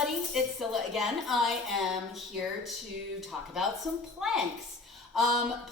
everybody, it's Cilla again. I am here to talk about some planks.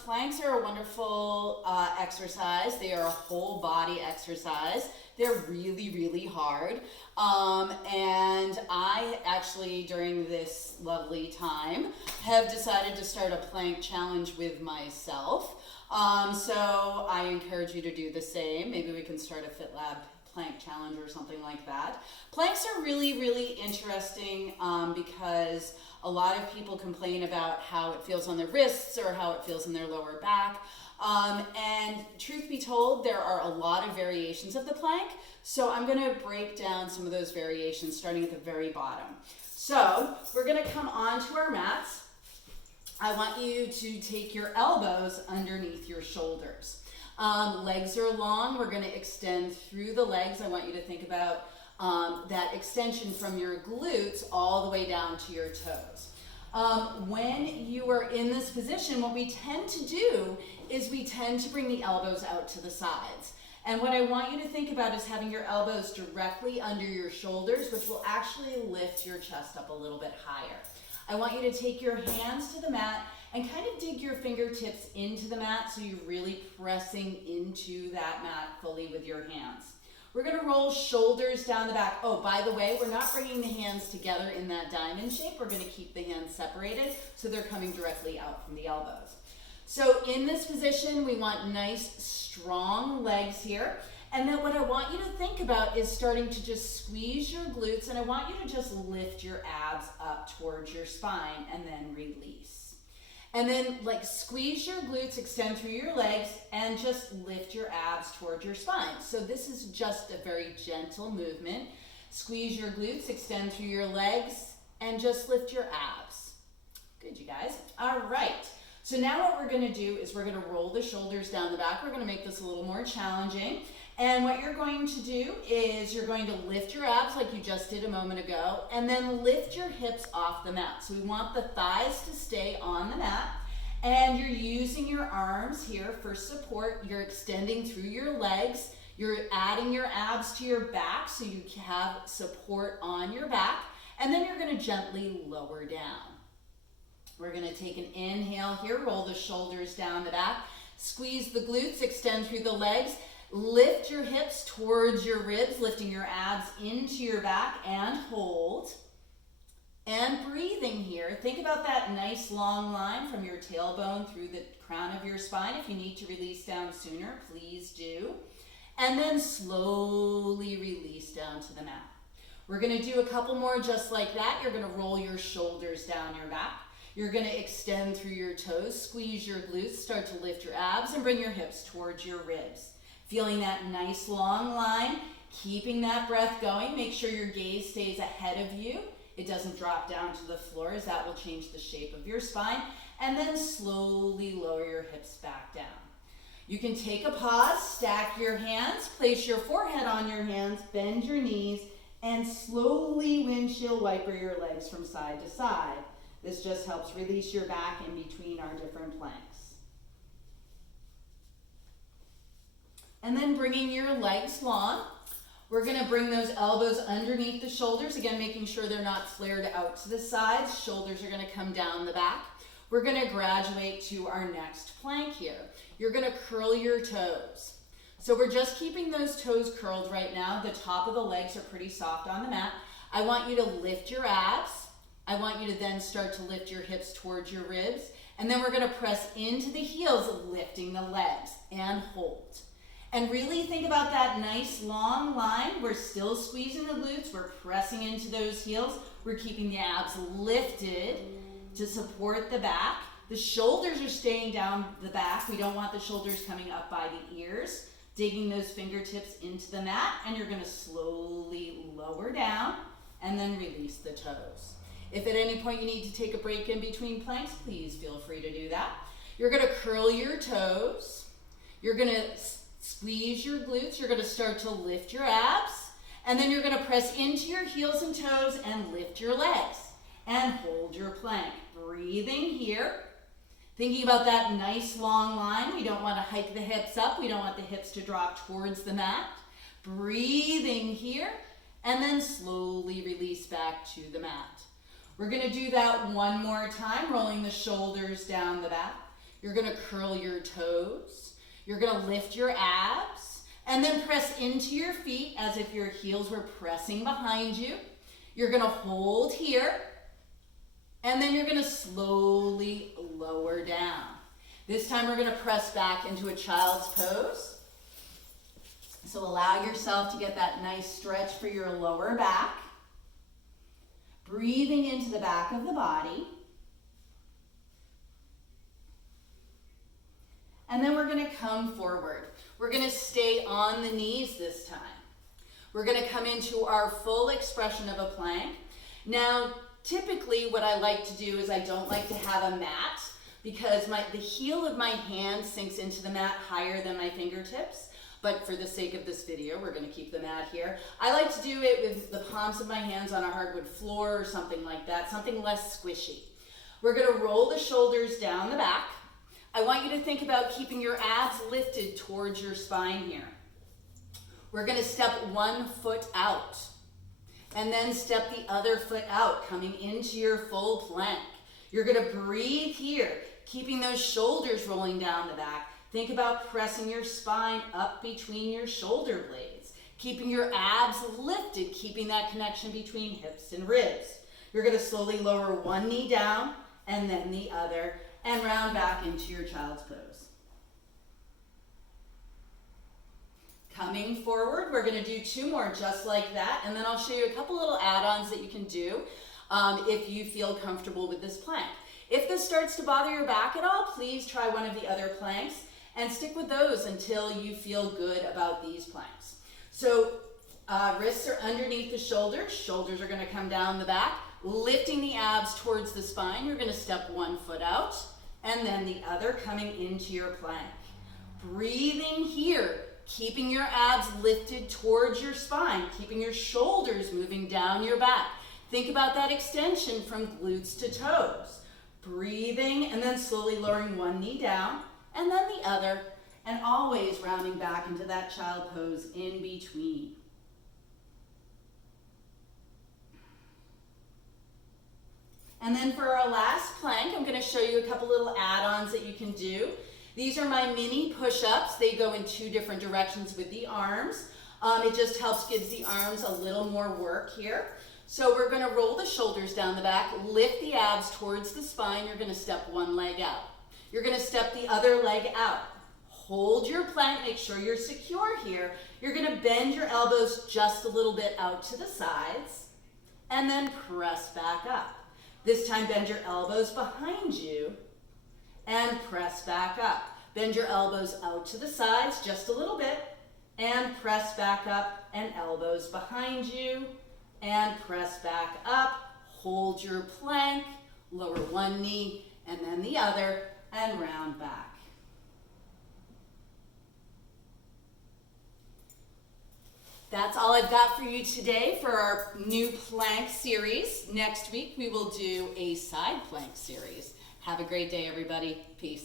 Planks are a wonderful exercise. They are a whole body exercise. They're really, really hard. And I actually, during this lovely time, have decided to start a plank challenge with myself. So I encourage you to do the same. Maybe we can start a FitLab plank challenge or something like that. Planks are really, really interesting because a lot of people complain about how it feels on their wrists or how it feels in their lower back. And truth be told, there are a lot of variations of the plank. So I'm going to break down some of those variations starting at the very bottom. So we're going to come onto our mats. I want you to take your elbows underneath your shoulders. Legs are long. We're going to extend through the legs. I want you to think about that extension from your glutes all the way down to your toes. When you are in this position, what we tend to do is we tend to bring the elbows out to the sides. And what I want you to think about is having your elbows directly under your shoulders, which will actually lift your chest up a little bit higher. I want you to take your hands to the mat and kind of dig your fingertips into the mat so you're really pressing into that mat fully with your hands. We're going to roll shoulders down the back. Oh, by the way, we're not bringing the hands together in that diamond shape. We're going to keep the hands separated so they're coming directly out from the elbows. So in this position, we want nice, strong legs here. And then what I want you to think about is starting to just squeeze your glutes, and I want you to just lift your abs up towards your spine and then release. And then like squeeze your glutes, extend through your legs, and just lift your abs towards your spine. So this is just a very gentle movement. Squeeze your glutes, extend through your legs, and just lift your abs. Good, you guys. All right. So now what we're going to do is we're going to roll the shoulders down the back. We're going to make this a little more challenging. And what you're going to do is you're going to lift your abs like you just did a moment ago, and then lift your hips off the mat. So we want the thighs to stay on the mat, and you're using your arms here for support. You're extending through your legs. You're adding your abs to your back so you have support on your back, and then you're going to gently lower down. We're going to take an inhale here, roll the shoulders down the back, squeeze the glutes, extend through the legs. Lift your hips towards your ribs, lifting your abs into your back, and hold. And breathing here, think about that nice long line from your tailbone through the crown of your spine. If you need to release down sooner, please do. And then slowly release down to the mat. We're going to do a couple more just like that. You're going to roll your shoulders down your back. You're going to extend through your toes, squeeze your glutes, start to lift your abs, and bring your hips towards your ribs. Feeling that nice long line, keeping that breath going. Make sure your gaze stays ahead of you. It doesn't drop down to the floor, as that will change the shape of your spine. And then slowly lower your hips back down. You can take a pause, stack your hands, place your forehead on your hands, bend your knees, and slowly windshield wiper your legs from side to side. This just helps release your back in between our different planks. And then bringing your legs long, we're going to bring those elbows underneath the shoulders. Again, making sure they're not flared out to the sides. Shoulders are going to come down the back. We're going to graduate to our next plank here. You're going to curl your toes. So we're just keeping those toes curled right now. The top of the legs are pretty soft on the mat. I want you to lift your abs. I want you to then start to lift your hips towards your ribs. And then we're going to press into the heels, lifting the legs, and hold. And really think about that nice long line. We're still squeezing the glutes. We're pressing into those heels. We're keeping the abs lifted to support the back. The shoulders are staying down the back. We don't want the shoulders coming up by the ears. Digging those fingertips into the mat, and you're going to slowly lower down and then release the toes. If at any point you need to take a break in between planks, please feel free to do that. You're going to curl your toes. You're going to squeeze your glutes. You're going to start to lift your abs. And then you're going to press into your heels and toes and lift your legs. And hold your plank. Breathing here. Thinking about that nice long line. We don't want to hike the hips up. We don't want the hips to drop towards the mat. Breathing here. And then slowly release back back to the mat. We're gonna do that one more time, rolling the shoulders down the back. You're gonna curl your toes. You're gonna lift your abs and then press into your feet as if your heels were pressing behind you. You're gonna hold here and then you're gonna slowly lower down. This time we're gonna press back into a child's pose. So allow yourself to get that nice stretch for your lower back. Breathing into the back of the body. And then we're gonna come forward. We're gonna stay on the knees this time. We're gonna come into our full expression of a plank. Now, typically what I like to do is I don't like to have a mat because the heel of my hand sinks into the mat higher than my fingertips. But for the sake of this video, we're gonna keep the mat here. I like to do it with the palms of my hands on a hardwood floor or something like that, something less squishy. We're gonna roll the shoulders down the back. I want you to think about keeping your abs lifted towards your spine here. We're gonna step one foot out and then step the other foot out, coming into your full plank. You're gonna breathe here, keeping those shoulders rolling down the back. Think about pressing your spine up between your shoulder blades, keeping your abs lifted, keeping that connection between hips and ribs. You're gonna slowly lower one knee down and then the other and round back into your child's pose. Coming forward, we're gonna do two more just like that, and then I'll show you a couple little add-ons that you can do if you feel comfortable with this plank. If this starts to bother your back at all, please try one of the other planks and stick with those until you feel good about these planks. So wrists are underneath the shoulders. Shoulders are gonna come down the back, lifting the abs towards the spine. You're gonna step one foot out and then the other coming into your plank. Breathing here, keeping your abs lifted towards your spine, keeping your shoulders moving down your back. Think about that extension from glutes to toes. Breathing and then slowly lowering one knee down and then the other, and always rounding back into that child pose in between. And then for our last plank, I'm gonna show you a couple little add-ons that you can do. These are my mini push-ups. They go in two different directions with the arms. It just helps gives the arms a little more work here. So we're gonna roll the shoulders down the back, lift the abs towards the spine. You're gonna step one leg out. You're gonna step the other leg out. Hold your plank, make sure you're secure here. You're gonna bend your elbows just a little bit out to the sides and then press back up. This time bend your elbows behind you and press back up. Bend your elbows out to the sides just a little bit and press back up, and elbows behind you and press back up. Hold your plank, lower one knee and then the other, and round back. That's all I've got for you today for our new plank series. Next week we will do a side plank series. Have a great day, everybody. Peace.